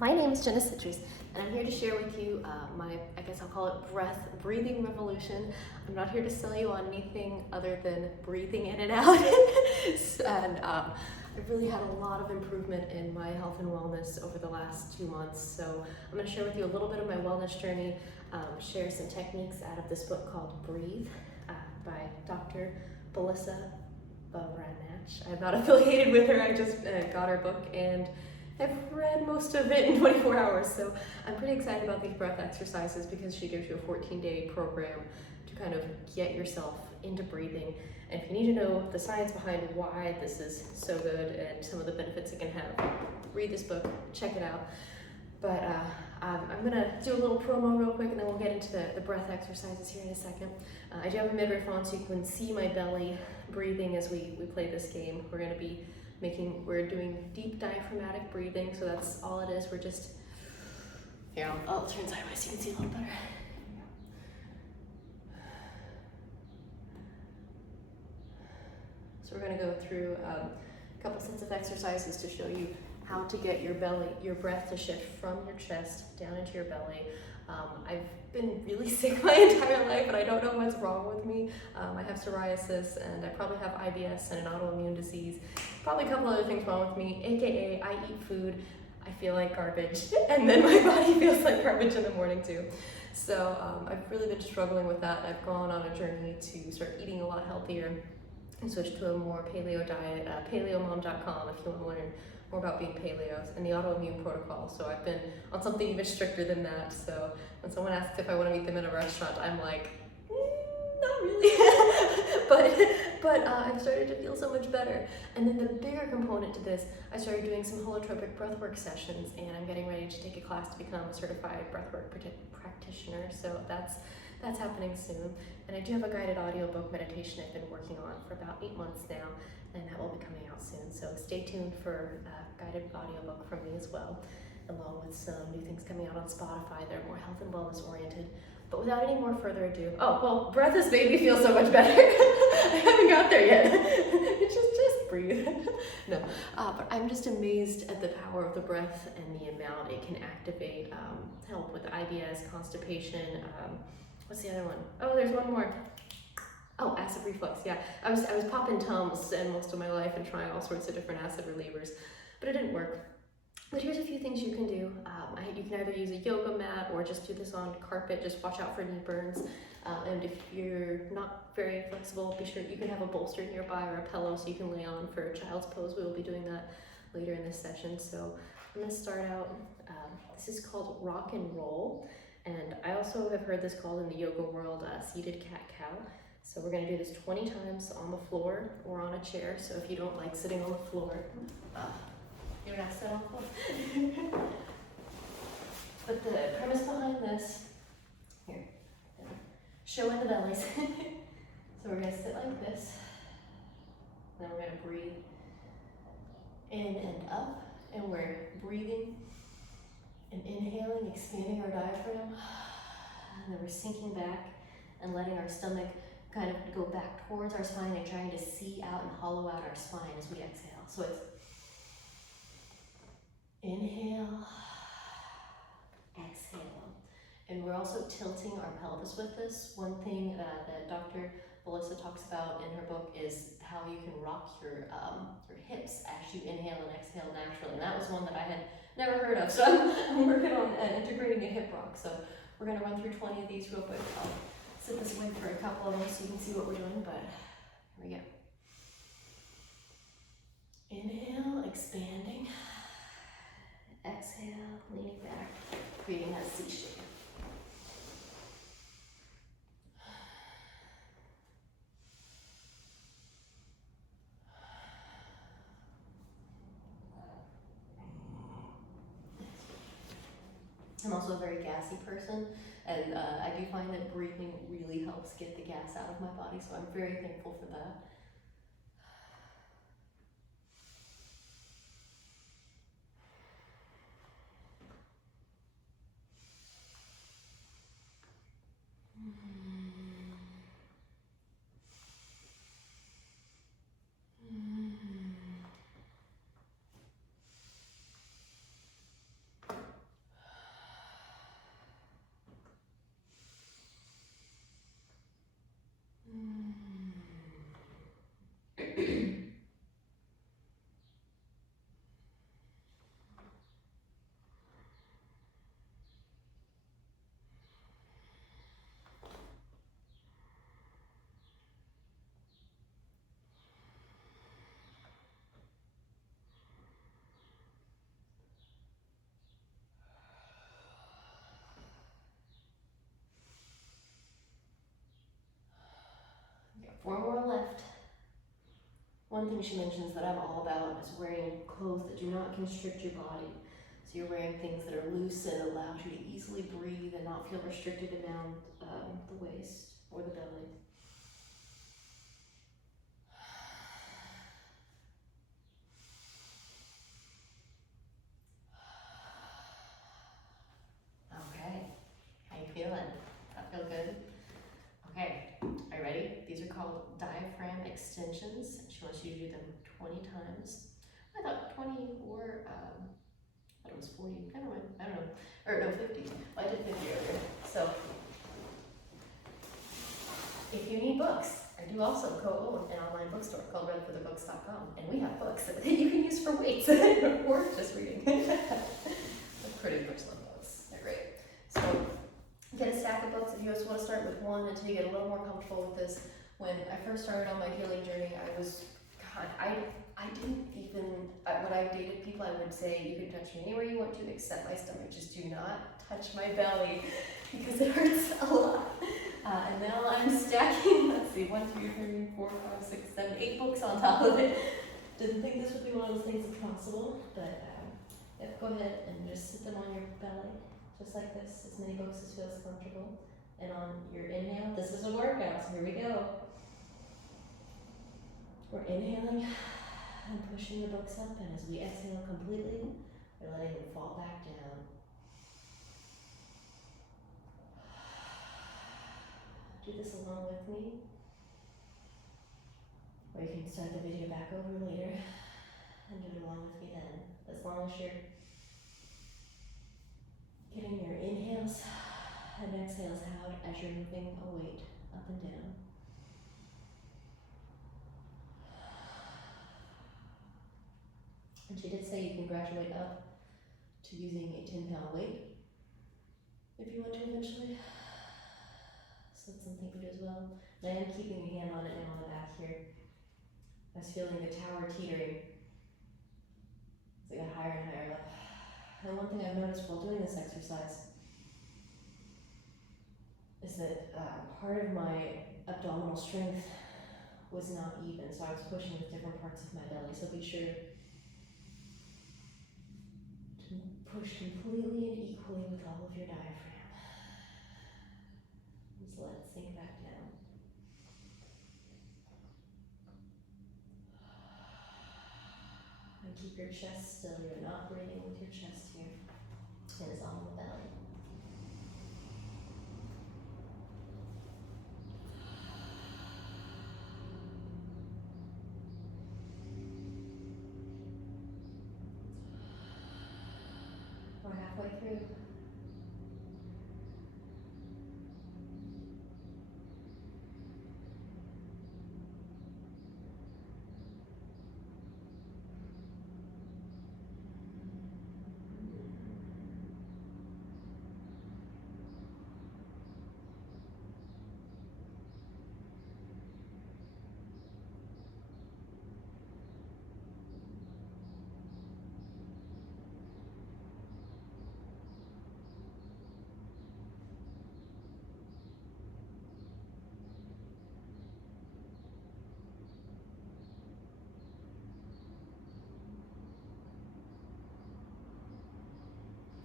My name is Jenna Citrus, and I'm here to share with you I guess I'll call it breathing revolution. I'm not here to sell you on anything other than breathing in and out. I've really had a lot of improvement in my health and wellness over the last 2 months. So I'm going to share with you a little bit of my wellness journey, share some techniques out of this book called Breathe by Dr. Belisa Vranich. I'm not affiliated with her, I just got her book and I've read most of it in 24 hours, so I'm pretty excited about these breath exercises because she gives you a 14-day program to kind of get yourself into breathing. And if you need to know the science behind why this is so good and some of the benefits it can have, read this book, check it out. But I'm gonna do a little promo real quick and then we'll get into the breath exercises here in a second. I do have a midriff on so you can see my belly breathing as we play this game. We're doing deep diaphragmatic breathing, so that's all it is. We're just, here, I'll turn sideways so you can see a little better. So we're gonna go through a couple sets of exercises to show you how to get your breath to shift from your chest down into your belly. I've been really sick my entire life and I don't know what's wrong with me. I have psoriasis and I probably have IBS and an autoimmune disease. Probably a couple other things wrong with me, AKA I eat food, I feel like garbage, and then my body feels like garbage in the morning too. So I've really been struggling with that. I've gone on a journey to start eating a lot healthier and switch to a more paleo diet, paleomom.com if you want to learn more about being paleo and the autoimmune protocol. So I've been on something even stricter than that. So when someone asks if I want to meet them in a restaurant, I'm like, not really. but I've started to feel so much better. And then the bigger component to this, I started doing some holotropic breathwork sessions, and I'm getting ready to take a class to become a certified breathwork practitioner. So that's happening soon. And I do have a guided audiobook meditation I've been working on for about 8 months now, and that will be coming out soon. So stay tuned for a guided audiobook from me as well, along with some new things coming out on Spotify that are more health and wellness oriented. But without any more further ado, breath has made me feel so much better. I haven't got there yet. just breathe. No, but I'm just amazed at the power of the breath and the amount it can activate, help with IBS, constipation. What's the other one? Oh, there's one more. Oh, acid reflux, yeah. I was popping Tums and most of my life and trying all sorts of different acid relievers, but it didn't work. But here's a few things you can do. You can either use a yoga mat or just do this on carpet. Just watch out for knee burns. And if you're not very flexible, be sure you can have a bolster nearby or a pillow so you can lay on for a child's pose. We will be doing that later in this session. So I'm gonna start out, this is called rock and roll. And I also have heard this called in the yoga world, seated cat-cow. So we're gonna do this 20 times on the floor or on a chair. So if you don't like sitting on the floor, you're not set on the floor. But the premise behind this, here, showing the bellies. So we're gonna sit like this. Then we're gonna breathe in and up. And we're breathing and inhaling, expanding our diaphragm. And then we're sinking back and letting our stomach kind of go back towards our spine and trying to see out and hollow out our spine as we exhale. So it's inhale, exhale. And we're also tilting our pelvis with this. One thing that Dr. Belisa talks about in her book is how you can rock your hips as you inhale and exhale naturally. And that was one that I had never heard of. So I'm working on integrating a hip rock. So we're gonna run through 20 of these real quick. I'll sit this way for a couple of them so you can see what we're doing, but here we go. Inhale, expanding. Exhale, leaning back, creating that C shape. I'm also a very gassy person, and I do find that breathing really helps get the gas out of my body, so I'm very thankful for that. 4 more left. One thing she mentions that I'm all about is wearing clothes that do not constrict your body. So you're wearing things that are loose and allow you to easily breathe and not feel restricted around the waist or the belly. Okay, how you feeling? That feel good? Okay, are you ready? These are called diaphragm extensions. She wants you to do them 20 times. I thought 20 or I thought it was 40, never mind, I don't know. Or no, 50. Well, I did 50 earlier. So, if you need books, I do also co-own an online bookstore called runforthebooks.com, and we have books that you can use for weights or just reading. The pretty books love books, they're great. So, get a stack of books if you just want to start with one until you get a little more comfortable with this. When I first started on my healing journey, I didn't even, when I dated people, I would say, you can touch me anywhere you want to except my stomach, just do not touch my belly because it hurts a lot. And now I'm stacking, let's see, 1, 2, 3, 4, 5, 6, 7, 8 books on top of it. Didn't think this would be one of those things that's possible, but yeah, go ahead and just sit them on your belly, just like this, as many books as feels comfortable. And on your inhale, this is a workout, so here we go. We're inhaling and pushing the books up, and as we exhale completely, we're letting them fall back down. Do this along with me, or you can start the video back over later and do it along with me then. As long as you're getting your inhales and exhales out as you're moving a weight up and down. And she did say you can graduate up to using a 10-pound weight if you want to eventually. So that's something to do as well. And I am keeping a hand on it and on the back here. I was feeling the tower teetering as it got higher and higher up. And one thing I've noticed while doing this exercise is that part of my abdominal strength was not even, so I was pushing with different parts of my belly. So be sure to push completely and equally with all of your diaphragm. Just let it sink back down. And keep your chest still. You're not breathing with your chest here. It is on the belly. We're halfway through.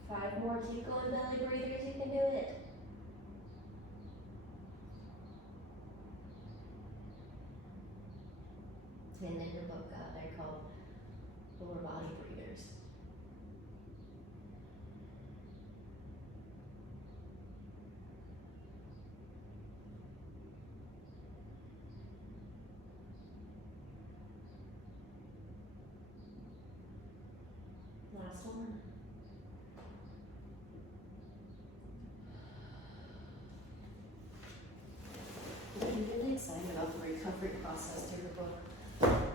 Five more, keep going, belly breathers, you can do it. And in your book, they're called lower body breathers. Last one. I'm really excited about the recovery process through her book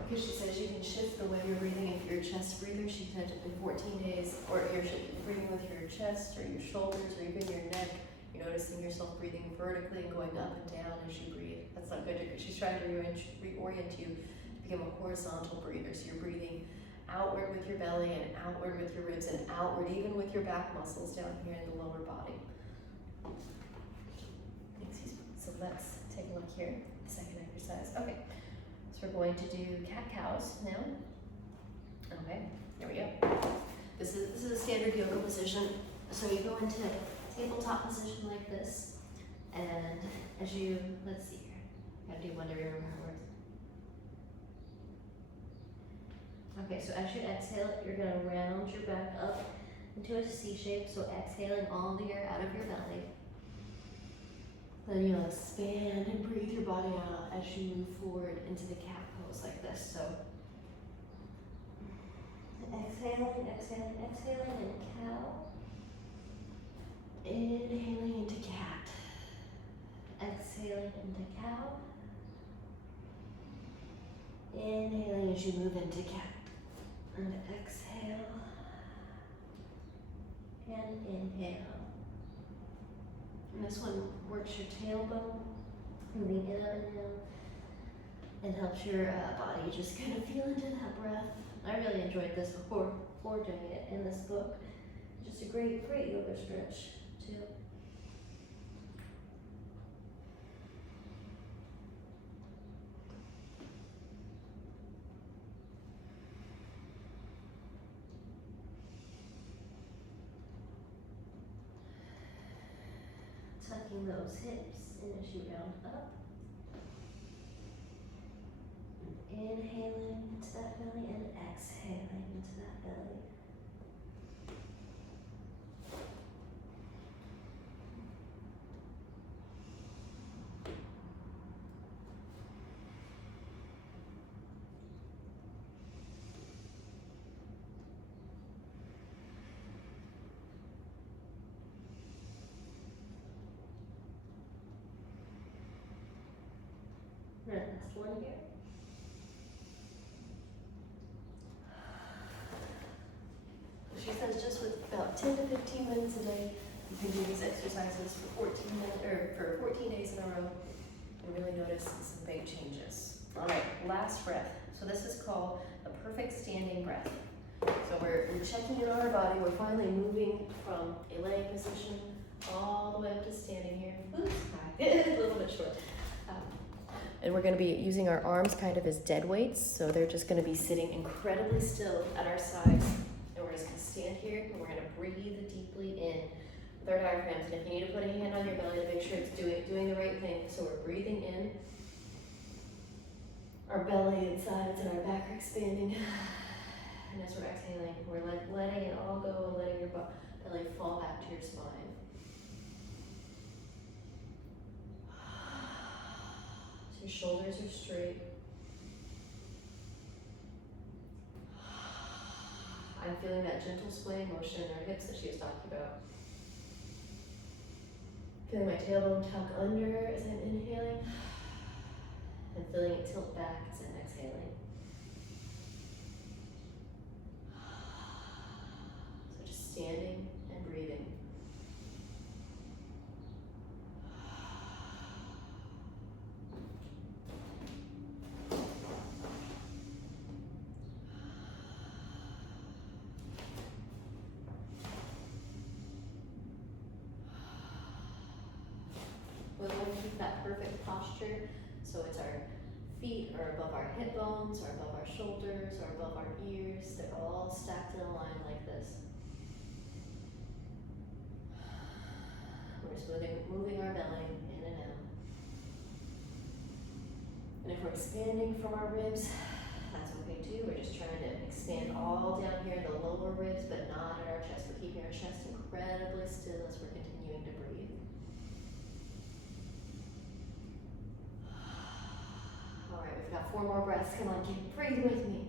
because she says you can shift the way you're breathing. If you're a chest breather, she said in 14 days, or you're breathing with your chest or your shoulders or even your neck, you're noticing yourself breathing vertically and going up and down as you breathe. That's not good. She's trying to reorient you to become a horizontal breather. So you're breathing outward with your belly and outward with your ribs and outward even with your back muscles down here in the lower body. Excuse me. So let's take a look here. second exercise. Okay, so we're going to do cat-cows now. Okay, here we go. This is a standard yoga position. So you go into tabletop position like this, and as you, let's see here, gotta do one to remember how it works. Okay, so as you exhale, you're gonna round your back up into a C shape, so exhaling all the air out of your belly. Then you'll expand and breathe your body out as you move forward into the cat pose like this. So exhaling, exhaling, exhaling, and cow. Inhaling into cat. Exhaling into cow. Inhaling as you move into cat. And exhale. And inhale. And this one works your tailbone, moving in up and down, and helps your body just kind of feel into that breath. I really enjoyed this before doing it in this book. Just a great yoga stretch too. Tucking those hips in as you round up. Inhaling into that belly and exhaling into that belly. Next one here. She says just with about 10 to 15 minutes a day, you can do these exercises for 14 days in a row, and really notice some big changes. All right, last breath. So this is called a perfect standing breath. So we're checking in on our body. We're finally moving from a laying position all the way up to standing here. Oops, a little bit short. And we're going to be using our arms kind of as dead weights, so they're just going to be sitting incredibly still at our sides. And we're just going to stand here, and we're going to breathe deeply in with our diaphragms. And if you need to put a hand on your belly to make sure it's doing the right thing. So we're breathing in. Our belly and sides and our back are expanding. And as we're exhaling, we're letting it all go and letting your belly fall back to your spine. Your shoulders are straight. I'm feeling that gentle swaying motion in our hips that she was talking about. Feeling my tailbone tuck under as I'm inhaling, and feeling it tilt back as I'm exhaling. So just standing and breathing. We're going to keep that perfect posture, so it's our feet are above our hip bones, or above our shoulders, or above our ears. They're all stacked in a line like this. We're just moving our belly in and out. And if we're expanding from our ribs, that's okay too. We're just trying to expand all down here in the lower ribs, but not in our chest. We're keeping our chest incredibly still as we're continuing to breathe. All right, we've got 4 more breaths. Come on, breathe with me.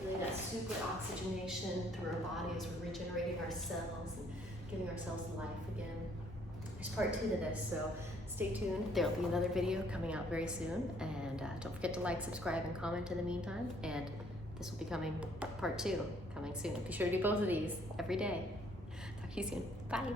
Feeling that super oxygenation through our body as we're regenerating our cells and giving ourselves life again. There's part 2 to this, so stay tuned. There'll be another video coming out very soon, and don't forget to like, subscribe, and comment in the meantime, and this will be part 2 coming soon. Be sure to do both of these every day. Talk to you soon. Bye.